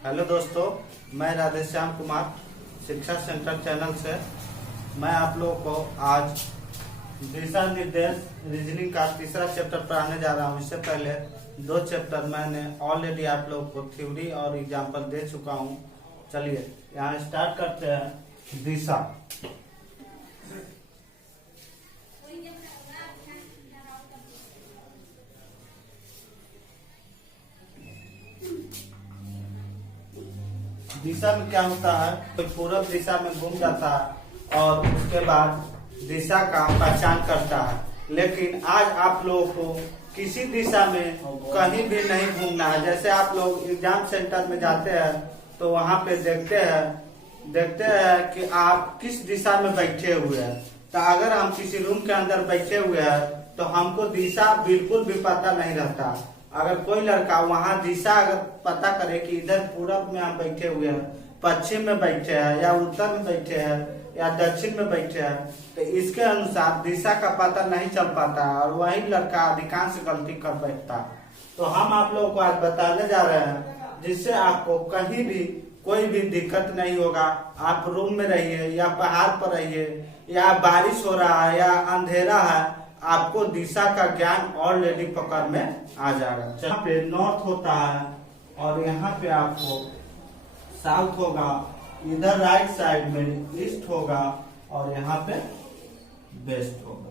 Hello दोस्तों, मैं राधेश्याम कुमार शिक्षा सेंटर चैनल से मैं आप लोगों को आज दिशा निर्देश रीजनिंग का तीसरा चैप्टर पढ़ाने जा रहा हूँ। इससे पहले दो चैप्टर मैंने ऑलरेडी आप लोगों को थ्योरी और एग्जाम्पल दे चुका हूँ। चलिए यहाँ स्टार्ट करते हैं। दिशा दिशा में क्या होता है, तो पूर्व दिशा में घूम जाता है और उसके बाद दिशा का पहचान करता है। लेकिन आज आप लोगों को किसी दिशा में कहीं भी नहीं घूमना है। जैसे आप लोग एग्जाम सेंटर में जाते हैं तो वहाँ पे देखते हैं कि आप किस दिशा में बैठे हुए हैं। तो अगर हम किसी रूम के अंदर बैठे हुए हैं तो हमको दिशा बिल्कुल भी पता नहीं रहता। अगर कोई लड़का वहाँ दिशा अगर पता करे कि इधर पूरब में हम बैठे हुए हैं, पश्चिम में बैठे हैं या उत्तर में बैठे हैं या दक्षिण में बैठे हैं, तो इसके अनुसार दिशा का पता नहीं चल पाता और वही लड़का अधिकांश गलती कर बैठता। तो हम आप लोगों को आज बताने जा रहे हैं जिससे आपको कहीं भी कोई भी दिक्कत नहीं होगा। आप रूम में रहिए या पहाड़ पर रहिए या बारिश हो रहा है या अंधेरा है, आपको दिशा का ज्ञान ऑलरेडी पकड़ में आ जाएगा। जहाँ पे नॉर्थ होता है और यहाँ पे आपको साउथ होगा, इधर राइट साइड में ईस्ट होगा और यहाँ पे वेस्ट होगा।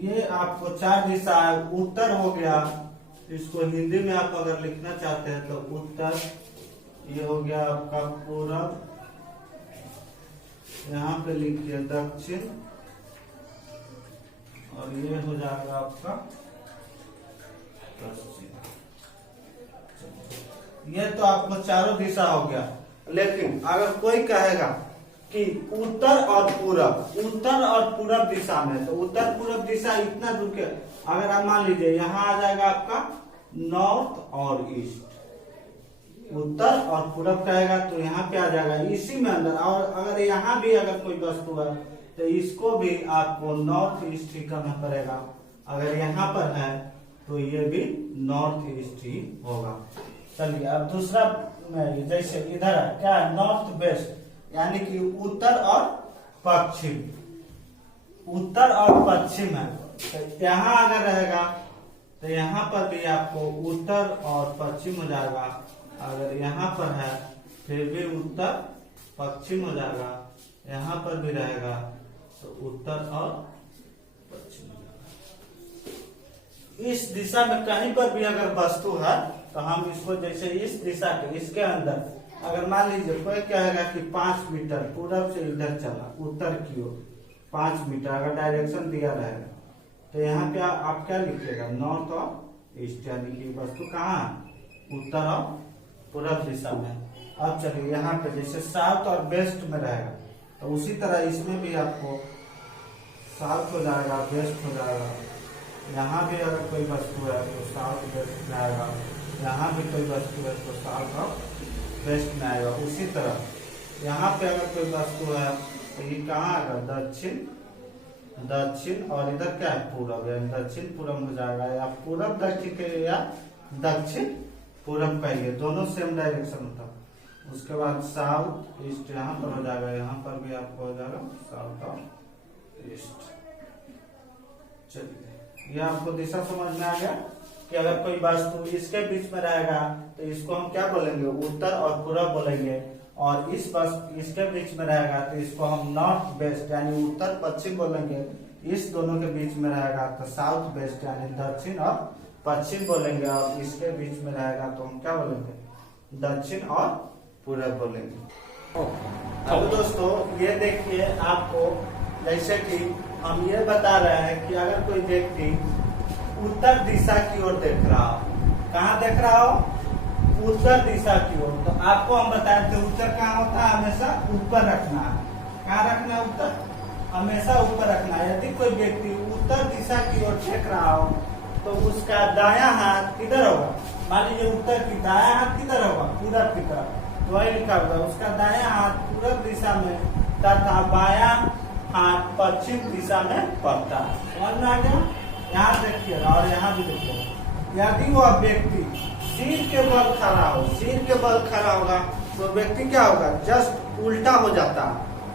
ये आपको चार दिशा है। उत्तर हो गया, इसको हिंदी में आप अगर लिखना चाहते हैं तो उत्तर। ये हो गया आपका पूरब, यहाँ पे लिखिए दक्षिण और ये हो जाएगा आपका पश्चिम। ये तो आपको चारों दिशा हो गया। लेकिन अगर कोई कहेगा कि उत्तर और पूरब दिशा में, तो उत्तर पूरब दिशा इतना दूर के, अगर आप मान लीजिए यहाँ आ जाएगा आपका नॉर्थ और ईस्ट। उत्तर और पूरब कहेगा तो यहाँ पे आ जाएगा इसी में अंदर। और अगर यहाँ भी अगर कोई वस्तु है तो इसको भी आपको नॉर्थ ईस्ट ही करना पड़ेगा। अगर यहाँ पर है तो ये भी नॉर्थ ईस्ट ही होगा। चलिए अब दूसरा में, जैसे इधर है क्या है, नॉर्थ वेस्ट, यानी कि उत्तर और पश्चिम। उत्तर और पश्चिम है तो यहाँ अगर रहेगा तो यहाँ पर भी आपको उत्तर और पश्चिम हो जाएगा। अगर यहाँ पर है फिर भी उत्तर पश्चिम हो जाएगा। यहाँ पर भी रहेगा तो उत्तर और पश्चिम हो जाएगा। इस दिशा में कहीं पर भी अगर वस्तु है तो हम इसको, जैसे इस दिशा के इसके अंदर अगर मान लीजिए कोई कहेगा कि 5 मीटर पूरब से इधर चला उत्तर की ओर 5 मीटर अगर डायरेक्शन दिया रहेगा तो यहाँ पे आप क्या लिखिएगा, नॉर्थ और ईस्ट, यानी कि वस्तु कहाँ है, उत्तर और पूरब दिशा में। अब चलिए यहाँ पे जैसे साउथ और वेस्ट में रहेगा तो उसी तरह इसमें भी आपको साउथ हो जाएगा, वेस्ट हो जाएगा। यहाँ भी अगर कोई वस्तु है तो साउथ वेस्ट में आएगा, यहाँ भी कोई वस्तु है तो साउथ और वेस्ट में आएगा। उसी तरह यहाँ पे अगर कोई वस्तु है तो ये कहाँ आएगा, दक्षिण और इधर क्या है, पूरब, यानी दक्षिण पूरब हो जाएगा। या पूरब दक्षिण के या दक्षिण पूरब का, ये दोनों सेम डायरेक्शन होता है। उसके बाद साउथ ईस्ट यहाँ पर हो जाएगा, यहाँ पर भी आपको हो जाएगा साउथ और ईस्ट। चलिए ये आपको दिशा समझ में आ गया कि अगर कोई वस्तु इसके बीच में रहेगा तो इसको हम क्या बोलेंगे, उत्तर और पूरब बोलेंगे। और इसके बीच में रहेगा तो इसको हम नॉर्थ वेस्ट यानी उत्तर पश्चिम बोलेंगे। इस दोनों के बीच में रहेगा तो साउथ वेस्ट यानी दक्षिण और पश्चिम बोलेंगे। और इसके बीच में रहेगा तो हम क्या बोलेंगे, दक्षिण और पूरब बोलेंगे। अब दोस्तों ये देखिए, आपको जैसे कि हम ये बता रहे हैं कि अगर कोई व्यक्ति उत्तर दिशा की ओर देख रहा हो, कहाँ देख रहा हो, उत्तर दिशा की ओर, तो आपको हम बताए थे उत्तर कहाँ होता है, हमेशा ऊपर रखना है। कहाँ रखना है, उत्तर हमेशा ऊपर रखना है। यदि कोई व्यक्ति उत्तर दिशा की ओर देख रहा हो तो उसका दायां हाथ किधर होगा, मान लीजिए उत्तर की दायां हाथ किधर होगा, पूरब की तरफ, तो वही लिखा हुआ है उसका दायां हाथ पूरब दिशा में तथा बायां हाथ पश्चिम दिशा में पड़ता है। समझ में आ गया। यहाँ देखिएगा और यहाँ भी देखिएगा। यदि वह व्यक्ति सिर के बल खड़ा हो, सिर के बल खड़ा होगा तो व्यक्ति क्या होगा, जस्ट उल्टा हो जाता है।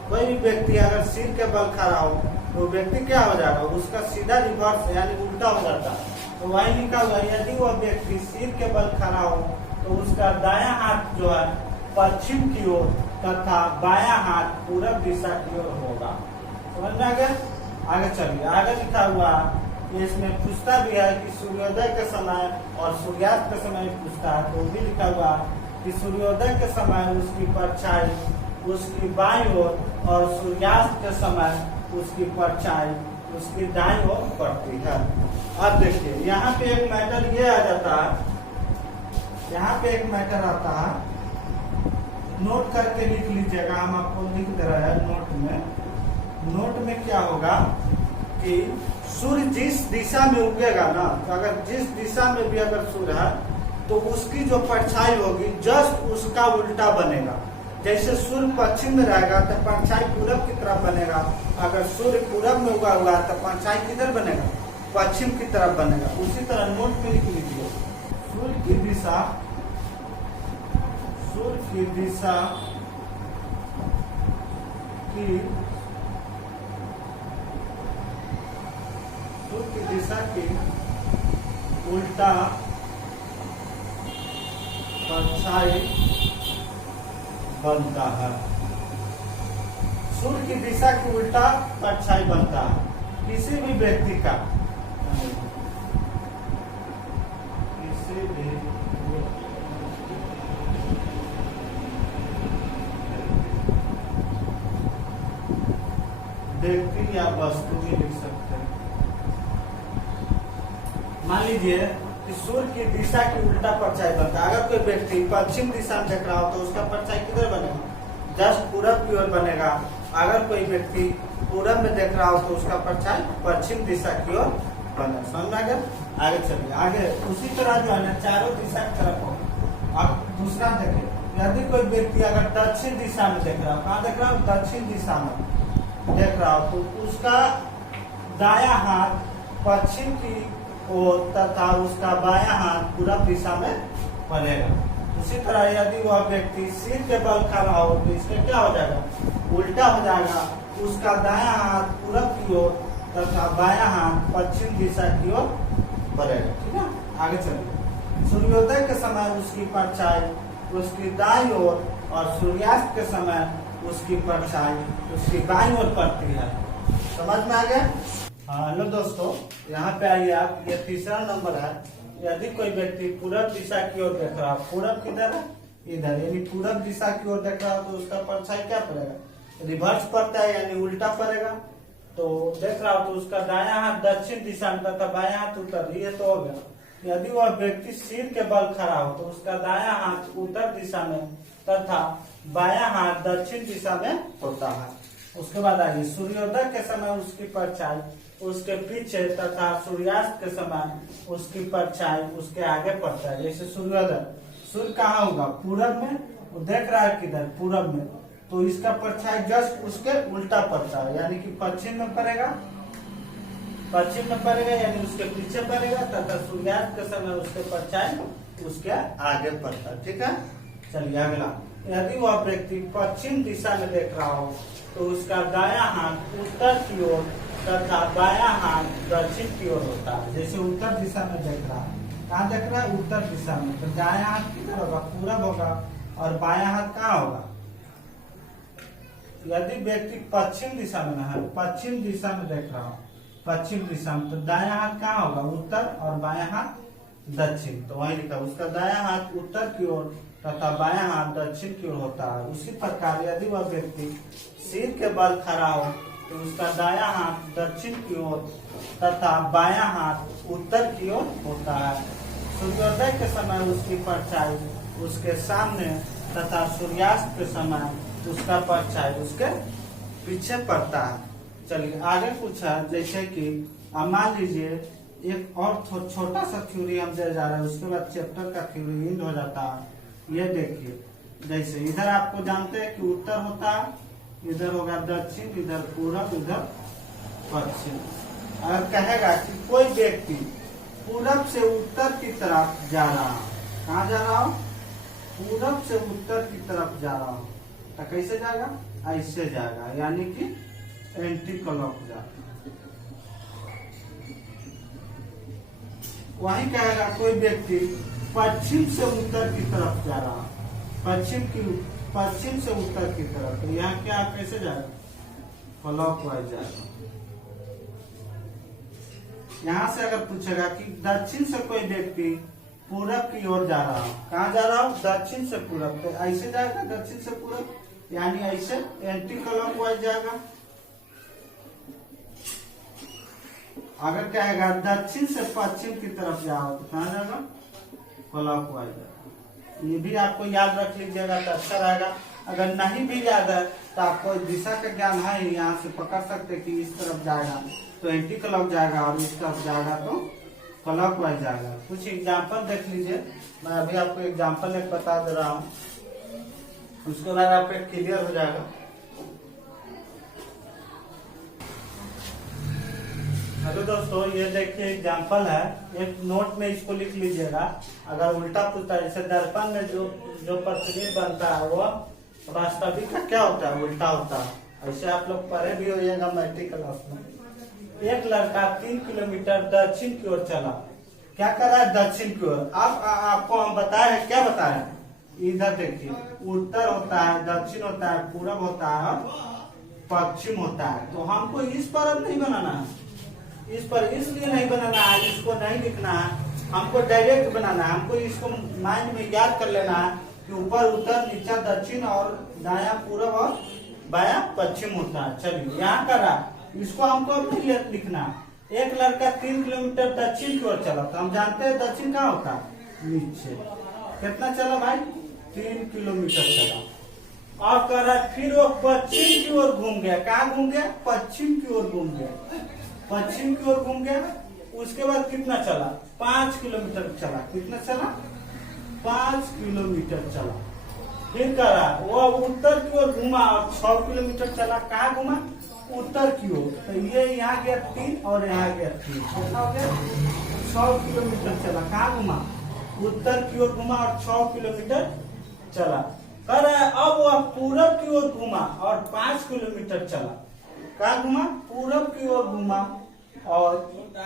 कोई भी व्यक्ति अगर सिर के बल खड़ा हो तो व्यक्ति क्या हो जाएगा, उसका सीधा रिवर्स यानी उल्टा हो जाता है। तो वही लिखा हुआ यदि वह व्यक्ति सिर के बल खड़ा हो तो उसका दायां हाथ जो है पश्चिम की ओर तथा बायां हाथ पूरब दिशा की ओर होगा। समझ में आ गया। आगे चलिए, आगे लिखा हुआ इसमें पूछता भी है कि सूर्योदय के समय और सूर्यास्त के समय पूछता है, तो भी लिखा हुआ कि सूर्योदय के समय उसकी परछाई उसकी बाईं ओर और सूर्यास्त के समय उसकी परछाई उसकी दाईं ओर पड़ती है। अब देखिए यहाँ पे एक मैटर ये आ जाता है, यहाँ पे एक मैटर आता है, नोट करके लिख लीजिएगा, हम आपको लिख दे रहे हैं नोट में। नोट में क्या होगा कि सूर्य जिस दिशा में उगेगा ना, तो अगर जिस दिशा में भी अगर सूर्य है तो उसकी जो परछाई होगी जस्ट उसका उल्टा बनेगा। जैसे सूर्य पश्चिम में रहेगा तो परछाई पूरब की तरफ बनेगा, अगर सूर्य पूरब में उगा हुआ तो परछाई किधर बनेगा, पश्चिम की तरफ बनेगा। उसी तरह नोट में लिख लीजिए, सूर्य की दिशा की उल्टा परछाई बनता है। सूर्य की दिशा की उल्टा परछाई बनता है किसी भी व्यक्ति का, किसी भी व्यक्ति या वस्तु भी लिख सकते हैं। मान लीजिए कि सूर्य की दिशा की उल्टा परछाई बनता है। अगर कोई व्यक्ति पश्चिम दिशा में देख रहा हो तो उसका परछाई किधर बनेगा, जस्ट पूरब की ओर बनेगा। अगर कोई व्यक्ति पूरब में देख रहा हो तो उसका परछाई पश्चिम दिशा की ओर बनेगा। समझ में आ गया। आगे चलिए, आगे उसी तरह जो है ना चारों दिशा की तरफ हो। अब दूसरा देखिए, यदि कोई व्यक्ति अगर दक्षिण दिशा में देख रहा हो, कहाँ देख रहा हो, दक्षिण दिशा में देख रहा हो, तो उसका दायां हाथ पश्चिम की ओर तथा उसका बायां हाथ पूरब दिशा में पड़ेगा। उसी तरह यदि वह व्यक्ति सिर के बल खड़ा हो तो इसमें क्या हो जाएगा, उल्टा हो जाएगा। उसका दायां हाथ पूरब की ओर तथा बायां हाथ पश्चिम दिशा की ओर बढ़ेगा। ठीक है, आगे चलिए। सूर्योदय के समय उसकी परछाई उसकी दाईं ओर और सूर्यास्त के समय उसकी परछाई उसकी बाईं ओर पड़ती है। समझ में आ गया। हेलो दोस्तों, यहाँ पे आइए आप, ये तीसरा नंबर है। यदि कोई व्यक्ति पूरब दिशा की ओर देख रहा हो, पूरब किधर है, इधर, यानी पूरब दिशा की ओर देख रहा हो तो उसका परछाई क्या पड़ेगा, रिवर्स पड़ता है यानी उल्टा पड़ेगा। तो देख रहा हो तो उसका दायां हाथ दक्षिण दिशा में तथा बायां हाथ उत्तर, ये तो हो गया। यदि वह व्यक्ति सिर के बल खड़ा हो तो उसका दायां हाथ उत्तर दिशा में तथा बायां हाथ दक्षिण दिशा में होता है। उसके बाद आइए, सूर्योदय के समय उसकी परछाई उसके पीछे तथा सूर्यास्त के समय उसकी परछाई उसके आगे पड़ता है। जैसे सूर्योदय, सूर्य कहाँ होगा, पूरब में, वो देख रहा है किधर, पूरब में, तो इसका परछाई जस्ट उसके उल्टा पड़ता है, यानी कि पश्चिम में पड़ेगा, पश्चिम में पड़ेगा यानी उसके पीछे पड़ेगा, तथा सूर्यास्त के समय उसके परछाई उसके आगे पड़ता है। ठीक है, चलिए अगला। यदि वह व्यक्ति पश्चिम दिशा में देख रहा हो तो उसका दायां हाथ उत्तर की ओर तथा बायां हाथ दक्षिण की ओर होता है। जैसे उत्तर दिशा में देख रहा है, कहाँ देख रहा है, उत्तर दिशा में, तो दायां हाथ किधर होगा, पूरब होगा, और बायां हाथ कहाँ होगा। यदि व्यक्ति पश्चिम दिशा में है, पश्चिम दिशा में देख रहा हो, पश्चिम दिशा में, तो दायां हाथ कहाँ होगा, उत्तर, और बायां हाथ दक्षिण। तो वही लिखा, उसका दायां हाथ उत्तर की ओर तथा बायां हाथ दक्षिण की ओर होता है। उसी प्रकार यदि वह व्यक्ति सिर के बल खड़ा हो तो उसका दायां हाथ दक्षिण की ओर तथा बायां हाथ उत्तर की ओर होता है। सूर्योदय के समय उसकी परछाई उसके सामने तथा सूर्यास्त के समय उसका परछाई उसके पीछे पड़ता है। चलिए आगे कुछ है, जैसे कि मान लीजिए एक और छोटा सा थ्योरी हम दे जा रहे हैं, उसके बाद चैप्टर का थ्योरी एंड हो जाता है। ये देखिए, जैसे इधर आपको जानते हैं कि उत्तर होता है, इधर होगा दक्षिण, इधर पूरब, इधर पश्चिम। अगर कहेगा कि कोई व्यक्ति पूरब से उत्तर की तरफ जा रहा है, कहाँ जा रहा हूँ? पूरब से उत्तर की तरफ जा रहा हूँ। तो कैसे जाएगा? ऐसे जाएगा, यानी कि एंटी क्लॉक जाएगा। वहीं कहेगा कोई व्यक्ति पश्चिम से उत्तर की तरफ जा रहा है, पश्चिम से उत्तर की तरफ, तो यहाँ क्या कैसे जाएगा? क्लॉकवाइज जाएगा। यहाँ से अगर पूछेगा कि दक्षिण से कोई व्यक्ति पूरब की ओर जा रहा है, कहाँ जा रहा हूँ? दक्षिण से पूरब, तो ऐसे जाएगा दक्षिण से पूरब, यानी ऐसे एंटी क्लॉकवाइज जाएगा। अगर कहेगा दक्षिण से पश्चिम की तरफ जाओ, तो कहाँ जाएगा? क्लॉकवाइज जाएगा। ये भी आपको याद रख लीजिएगा तो अच्छा रहेगा। अगर नहीं भी याद है तो आपको दिशा का ज्ञान है, यहाँ से पकड़ सकते कि इस तरफ जाएगा तो एंटी क्लॉक जाएगा और इस तरफ जाएगा तो क्लॉकवाइज जाएगा। कुछ एग्जाम्पल देख लीजिए। मैं अभी आपको एग्जाम्पल एक बता दे रहा हूँ, उसके बाद आपको क्लियर हो जाएगा। हेलो दोस्तों, ये देखिए एग्जाम्पल है, एक नोट में इसको लिख लीजिएगा। अगर उल्टा पूछता है, जैसे दर्पण में जो प्रतिबिंब बनता है वो वास्तविक का क्या होता है? उल्टा होता है। ऐसे आप लोग पढ़े भी होइएगा मैट्रिक क्लास में। एक लड़का 3 किलोमीटर दक्षिण की ओर चला। क्या कर रहा है? दक्षिण की ओर। अब आपको हम बताए, क्या बताए? इधर देखिए, उत्तर होता है, दक्षिण होता है, पूरब होता है और पश्चिम होता है। तो हमको इस पर अब नहीं बनाना है, इस पर इसलिए नहीं बनाना है, इसको नहीं लिखना है, हमको डायरेक्ट बनाना है। हमको इसको माइंड में याद कर लेना है कि ऊपर उत्तर, नीचा दक्षिण और दाया पूरब और बाया पश्चिम होता है। चलिए यहाँ कर रहा, इसको हमको अब नहीं लिखना। एक लड़का 3 किलोमीटर दक्षिण की ओर चला, तो हम जानते हैं दक्षिण कहाँ होता है? नीचे। कितना चला भाई? 3 किलोमीटर चला। और कह रहा फिर वो पश्चिम की ओर घूम गया। कहाँ घूम गया? पश्चिम की ओर घूम गया, पश्चिम की ओर घूम गया। उसके बाद कितना चला? 5 किलोमीटर चला। कितना चला? 5 किलोमीटर चला। फिर करा वो उत्तर की ओर घूमा और 6 किलोमीटर चला। कहाँ घूमा? उत्तर की ओर। तो ये यहाँ गया 3 और यहाँ गया 3, कितना हो गया? 6 किलोमीटर चला। कहाँ घूमा? उत्तर की ओर घूमा और 6 किलोमीटर चला। कह रहा है अब वह पूरब की ओर घूमा और 5 किलोमीटर चला। कहाँ घुमा? पूरब की ओर घुमा और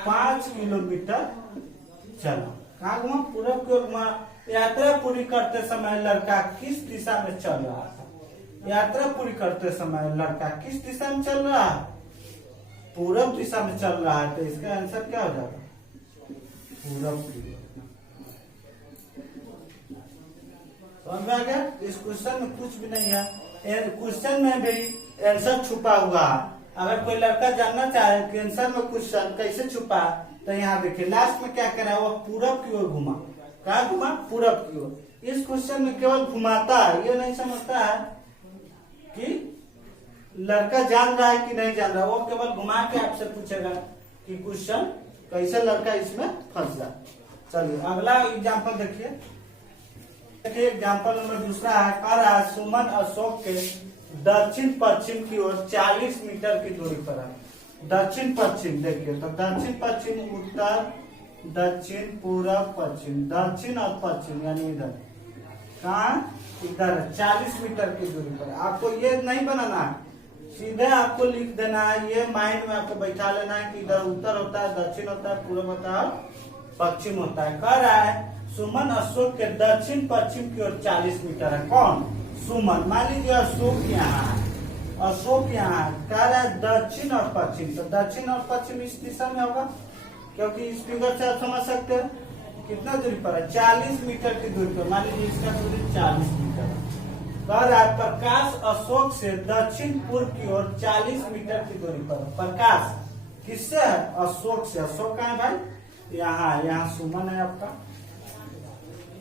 5 किलोमीटर चला। कहाँ घुमा? पूरब की ओर घुमा। यात्रा पूरी करते समय लड़का किस दिशा में चल रहा था? यात्रा पूरी करते समय लड़का किस दिशा में चल रहा है? पूरब दिशा में चल रहा है। तो इसका आंसर क्या हो जाएगा? पूरब की ओर। समझ में आ गया? इस क्वेश्चन में कुछ भी नहीं है, क्वेश्चन में भी आंसर छुपा हुआ है। अगर कोई लड़का जानना चाहे कि आंसर में क्वेश्चन कैसे छुपा, तो यहाँ देखिए लास्ट में क्या करा, वो पूरब की ओर घुमा। कहाँ घुमा? पूरब की ओर। इस क्वेश्चन में केवल घुमाता है, ये नहीं समझता है कि लड़का जान रहा है कि नहीं जान रहा। वो केवल घुमा के आपसे पूछेगा कि क्वेश्चन कैसे लड़का इसमें फंस जाए। चलिए अगला एग्जाम्पल देखिए। देखिए एग्जाम्पल नंबर दूसरा है। कह रहा है सुमन अशोक के दक्षिण पश्चिम की ओर 40 मीटर की दूरी पर है। दक्षिण पश्चिम देखिए, तो दक्षिण पश्चिम, उत्तर, दक्षिण, पूरब, पश्चिम, दक्षिण और पश्चिम, यानी इधर। कहाँ? इधर 40 मीटर की दूरी पर। आपको ये नहीं बनाना है, सीधे आपको लिख देना है। ये माइंड में आपको बैठा लेना है कि इधर उत्तर होता है, दक्षिण होता है, पूरब होता है, पश्चिम होता है। कह रहा है सुमन अशोक के दक्षिण पश्चिम की ओर 40 मीटर है। कौन? सुमन। मान लीजिए अशोक यहाँ है, अशोक यहाँ है। कह रहा है दक्षिण और पश्चिम, तो दक्षिण और पश्चिम इस दिशा में होगा, क्योंकि इस फिगर से आप समझ सकते हैं कितना दूरी पर है? 40 मीटर की दूरी पर। मान लीजिए इसका दूरी 40 मीटर है। कह रहा है प्रकाश अशोक से दक्षिण पूर्व की ओर 40 मीटर की दूरी पर। प्रकाश किससे है? अशोक से। अशोक कहाँ है भाई? यहाँ सुमन है आपका।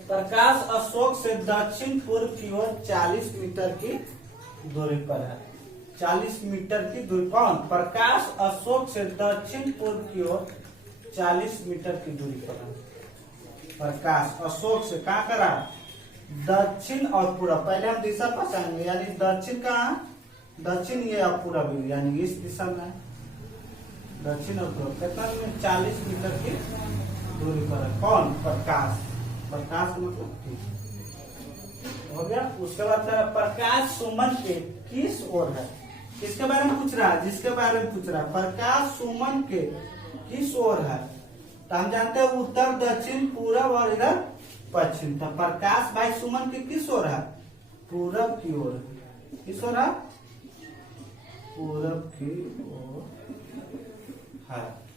प्रकाश अशोक से दक्षिण पूर्व की ओर 40 मीटर की दूरी पर है। 40 मीटर की दूरी। कौन? प्रकाश अशोक से दक्षिण पूर्व की ओर 40 मीटर की दूरी पर है। प्रकाश अशोक से कहाँ करा? दक्षिण और पूरब। पहले हम दिशा पहचानेंगे, यानी दक्षिण कहाँ? दक्षिण ये और पूरब, यानी इस दिशा में दक्षिण और पूरब। कितना? 40 मीटर की दूरी पर है। कौन? प्रकाश। प्रकाश का मतलब हो गया। उसके बाद प्रकाश सुमन के किस ओर है, किसके बारे में पूछ रहा है, जिसके बारे में पूछ रहा है। प्रकाश सुमन के किस ओर है, तो हम जानते हैं उत्तर दक्षिण पूरब और इधर पश्चिम। तो प्रकाश भाई सुमन के किस ओर है, पूरब की ओर। किस ओर है, पूरब की ओर है।